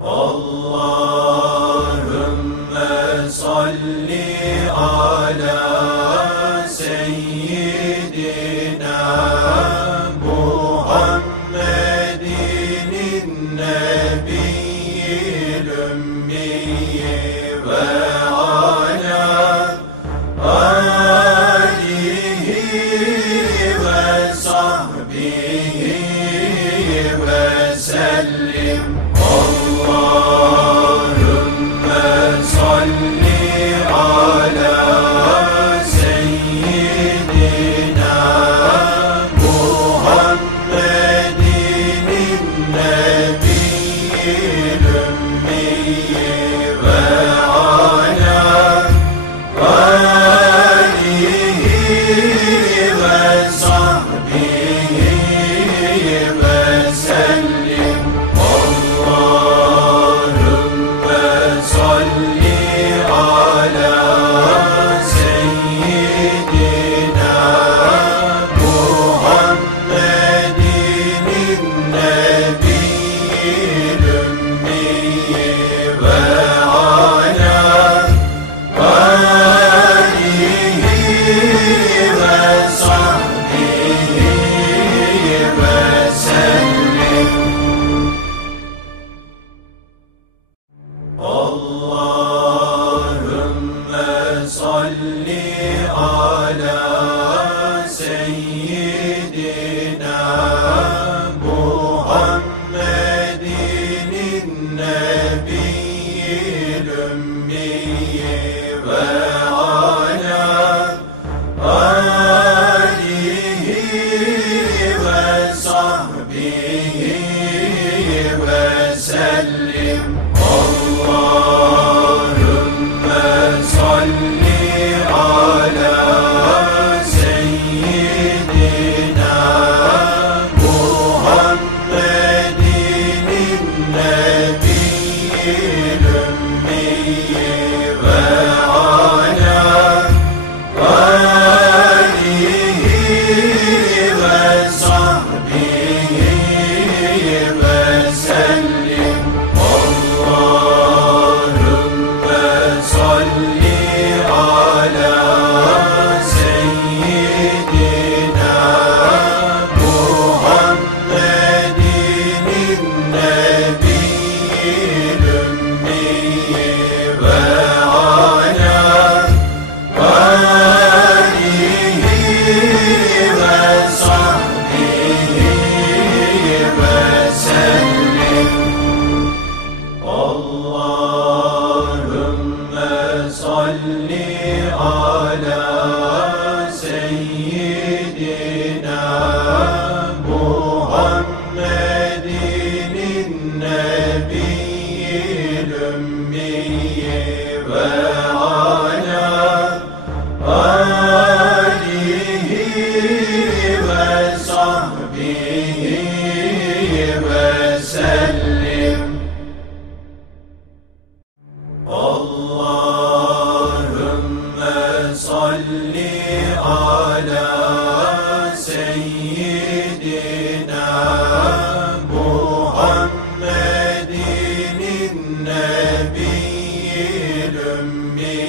Allahümme salli ala seyyidina Muhammedin nebiyyil ümmiyyi ve ala alihi ve sahbihi ve sellim. Spirit. day. el ve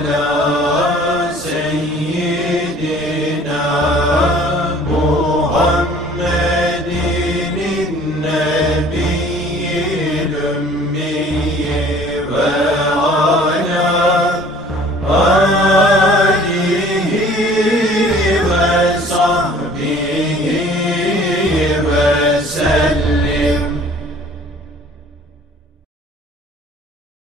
ربنا